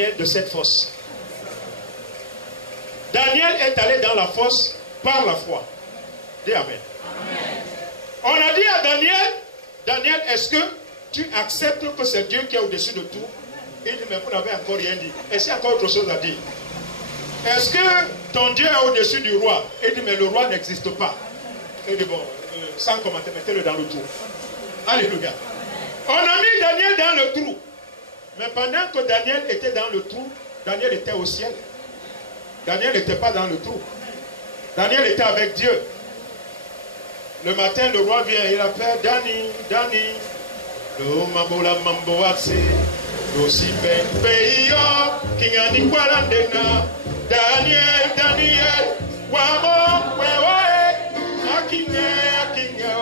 Daniel de cette fosse. Daniel est allé dans la fosse par la foi. Dis Amen. Amen. On a dit à Daniel, Daniel, est-ce que tu acceptes que c'est Dieu qui est au-dessus de tout? Il dit, mais vous n'avez encore rien dit. Est-ce qu'il y a encore autre chose à dire? Est-ce que ton Dieu est au-dessus du roi? Il dit, mais le roi n'existe pas. Il dit, bon, sans commenter, mettez-le dans le trou. Alléluia. On a mis Daniel dans le trou. Mais pendant que Daniel était dans le trou, Daniel était au ciel. Daniel n'était pas dans le trou. Daniel était avec Dieu. Le matin, le roi vient, il appelle Dani, Dani. Le mabola mamboase. Dosi ben peyo. Kingani kwalandena. Daniel, Daniel. Wamo, wewe. Akinge, akinge.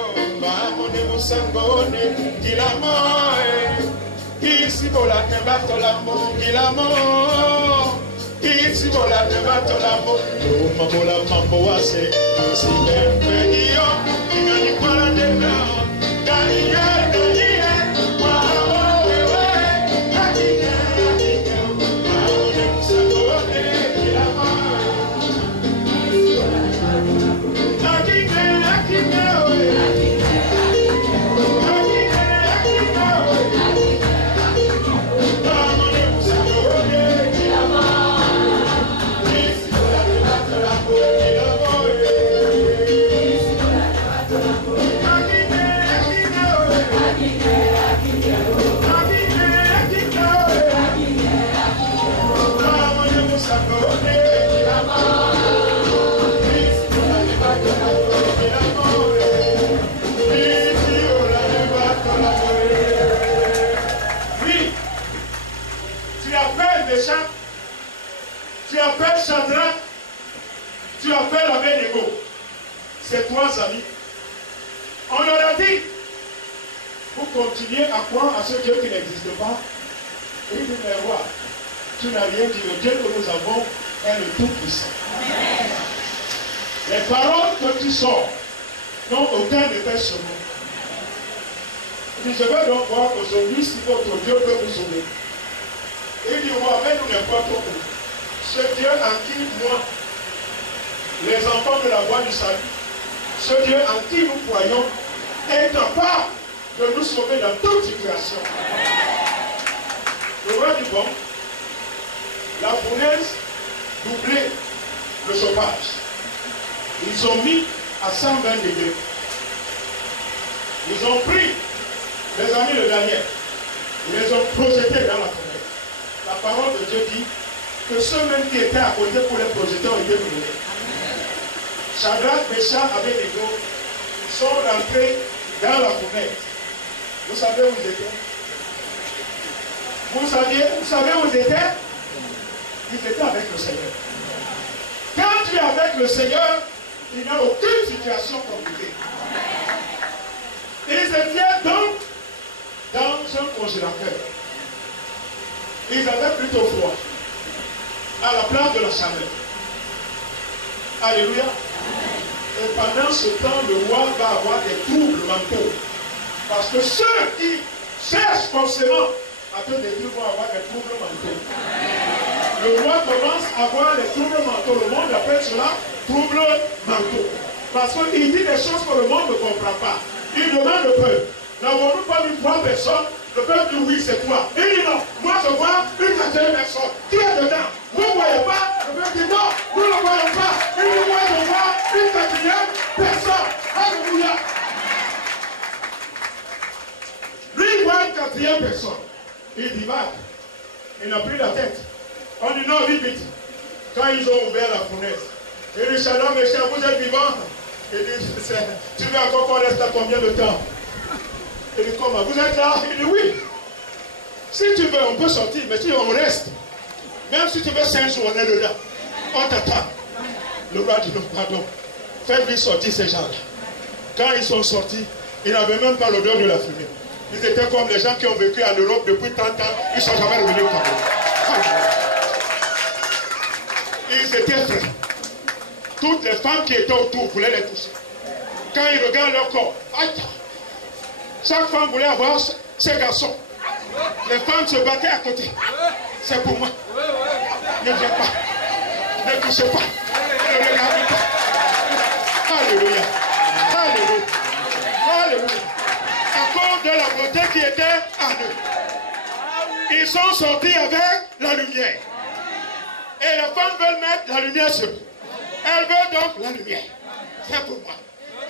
Bamone musangone. Kilamoe. Isi bola nebato lamo. Kilamo. Isi bola nebato lamo. Lo mabola mamboase. Dosi ben peyo. Kingani kwalandena. Daniel, Daniel. Tu appelles Shadrach, tu appelles Abednego. Ces trois amis. On leur a dit, vous continuez à croire à ce Dieu qui n'existe pas. Il dit, mais roi, tu n'as rien dit. Le Dieu que nous avons est le Tout-Puissant. Les paroles que tu sors n'ont aucun effet sur nous. Il dit, je vais donc voir aujourd'hui si votre Dieu peut vous sauver. Il dit, roi, mais nous n'importe où. Ce Dieu en qui moi, les enfants de la voie du salut, ce Dieu en qui nous croyons, est capable de nous sauver dans toute situation. Le roi dit, bon, la fournaise doublait le chauffage. Ils ont mis à 120 degrés. Ils ont pris les amis de Daniel. Ils les ont projetés dans la fournaise. La parole de Dieu dit que ceux-mêmes qui étaient à côté pour les projeter ont été brûlés. Shadrach, Meshach, Abednego sont rentrés dans la fournaise. Vous savez où ils étaient? Vous savez où ils étaient? Ils étaient avec le Seigneur. Quand tu es avec le Seigneur, il n'y a aucune situation compliquée. Ils étaient donc dans un congélateur. Ils avaient plutôt froid. À la place de la chaleur. Alléluia. Et pendant ce temps, le roi va avoir des troubles mentaux. Parce que ceux qui cherchent forcément à te détruire vont avoir des troubles mentaux. Le roi commence à avoir des troubles mentaux. Le monde appelle cela troubles mentaux. Parce qu'il dit des choses que le monde ne comprend pas. Il demande au peuple, n'avons-nous pas vu 3 personnes? Le peuple dit oui, c'est toi. Il dit non, moi je vois une 4e personne. Qui est dedans? Vous ne voyez pas? Le peuple dit non, nous ne voyons pas. Il dit moi je vois une 4e personne. Alléluia. Lui il voit une 4e personne. Il dit va. Il n'a plus la tête. On dit non, vite, vite. Quand ils ont ouvert la fournaise, il dit Shadrach, Meshach, vous êtes vivants? Il dit tu veux encore qu'on reste à combien de temps? Il dit comment? Vous êtes là? Il dit oui. Si tu veux, on peut sortir, mais si on reste, même si tu veux 5 jours, on est dedans. On t'attend. Le roi dit non, pardon. Faites-lui sortir ces gens-là. Quand ils sont sortis, ils n'avaient même pas l'odeur de la fumée. Ils étaient comme les gens qui ont vécu en Europe depuis 30 ans, ils ne sont jamais revenus au Cameroun. Ils étaient frais. Toutes les femmes qui étaient autour voulaient les toucher. Quand ils regardent leur corps, aïe, chaque femme voulait avoir ses garçons. Les femmes se battaient à côté. C'est pour moi. Ne viens pas. Ne touchez pas. Ne regardez pas. Alléluia. Alléluia. Alléluia. À cause de la beauté qui était en eux. Ils sont sortis avec la lumière. Et les femmes veulent mettre la lumière sur eux. Elles veulent donc la lumière. C'est pour moi.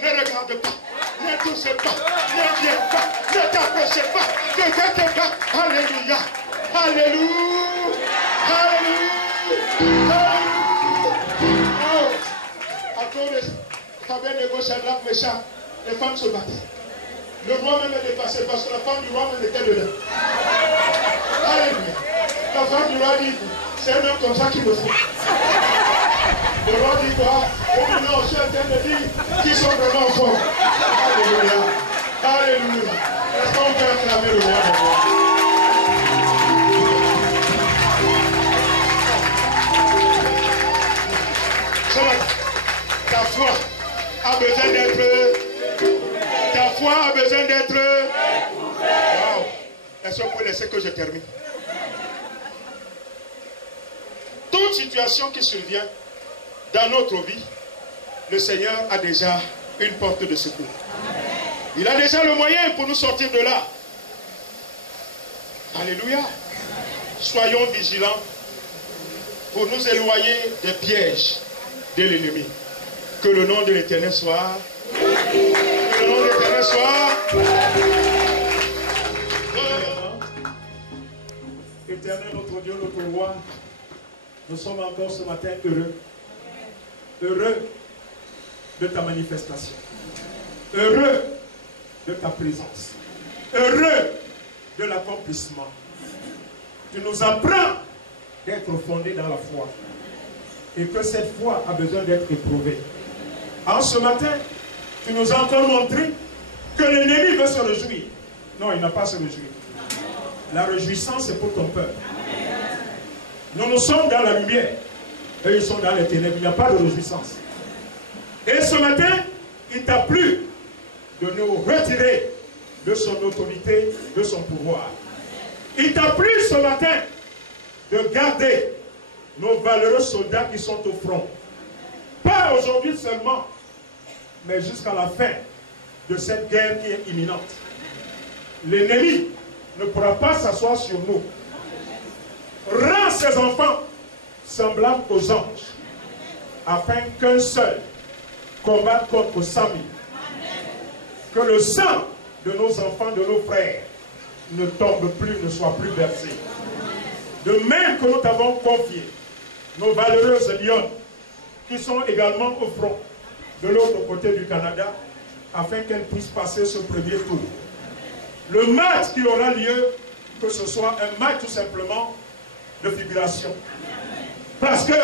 Ne regarde pas. Ne touchez pas. Ne viens pas. Ne t'approchez pas. Ne faites pas. Alléluia. Alléluia. Alléluia. Oh. À cause de Fabien de gauche à droite méchant, les femmes se battent. Le roi même est dépassé parce que la femme du roi même était dedans. Alléluia. La femme du roi dit, c'est un homme comme ça qu'il me faut. Le roi dit quoi? Oh non, je suis en train de dire qu'ils sont vraiment forts. Alléluia. Alléluia. Est-ce qu'on peut acclamer le roi de roi? Ta foi a besoin d'être. Ta foi a besoin d'être. Wow. Est-ce qu'on peut laisser que je termine? Toute situation qui survient dans notre vie, le Seigneur a déjà une porte de secours. Il a déjà le moyen pour nous sortir de là. Alléluia. Soyons vigilants pour nous éloigner des pièges de l'ennemi. Que le nom de l'Éternel soit. Que le nom de l'Éternel soit. Éternel, notre Dieu, notre roi, nous sommes encore ce matin heureux. Heureux de ta manifestation. Heureux de ta présence. Heureux de l'accomplissement. Tu nous apprends d'être fondés dans la foi. Et que cette foi a besoin d'être éprouvée. En ce matin, tu nous as encore montré que l'ennemi veut se réjouir. Non, il n'a pas à se réjouir. La réjouissance, c'est pour ton peuple. Nous sommes dans la lumière. Et ils sont dans les ténèbres. Il n'y a pas de réjouissance. Et ce matin, il t'a plu de nous retirer de son autorité, de son pouvoir. Il t'a plu ce matin de garder nos valeureux soldats qui sont au front. Pas aujourd'hui seulement, mais jusqu'à la fin de cette guerre qui est imminente. L'ennemi ne pourra pas s'asseoir sur nous. Rends ses enfants semblables aux anges, afin qu'un seul combatte contre 100 000. Que le sang de nos enfants, de nos frères, ne tombe plus, ne soit plus versé. De même que nous t'avons confié nos valeureuses lionnes, qui sont également au front, de l'autre côté du Canada, afin qu'elles puissent passer ce premier tour. Le match qui aura lieu, que ce soit un match tout simplement de figuration. Parce que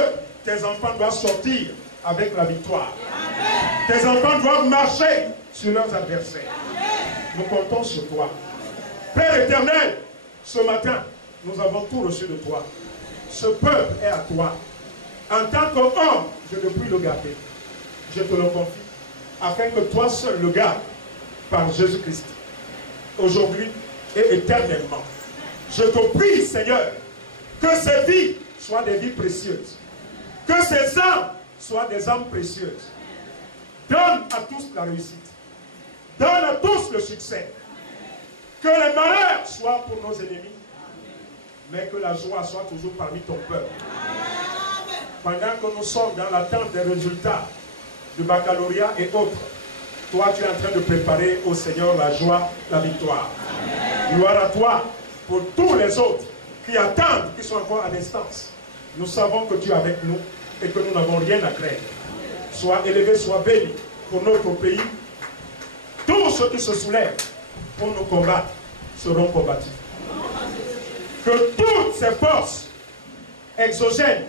tes enfants doivent sortir avec la victoire. Tes enfants doivent marcher sur leurs adversaires. Nous comptons sur toi. Père éternel, ce matin, nous avons tout reçu de toi. Ce peuple est à toi. En tant qu'homme, je ne puis le garder. Je te le confie, afin que toi seul le gardes par Jésus-Christ, aujourd'hui et éternellement. Je te prie, Seigneur, que ces vies soient des vies précieuses. Que ces âmes soient des âmes précieuses. Donne à tous la réussite. Donne à tous le succès. Que les malheurs soient pour nos ennemis, mais que la joie soit toujours parmi ton peuple. Pendant que nous sommes dans l'attente des résultats du baccalauréat et autres, toi tu es en train de préparer au Seigneur la joie, la victoire. Gloire à toi pour tous les autres qui attendent, qui sont encore en instance. Nous savons que tu es avec nous et que nous n'avons rien à craindre. Sois élevé, sois béni pour notre pays. Tous ceux qui se soulèvent pour nous combattre seront combattus. Que toutes ces forces exogènes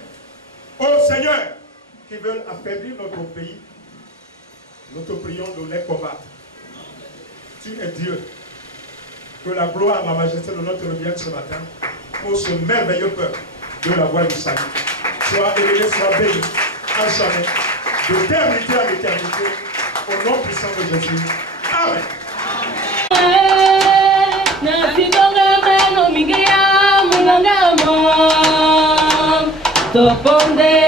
au Seigneur qui veulent affaiblir notre pays, nous te prions de les combattre. Tu es Dieu. Que la gloire, la majesté de notre Dieu ce matin pour ce merveilleux peuple de la voie du salut. Sois élevé, sois béni, à jamais, d'éternité à l'éternité, au nom puissant de Jésus. Amen. Amen. Pastor Pondé.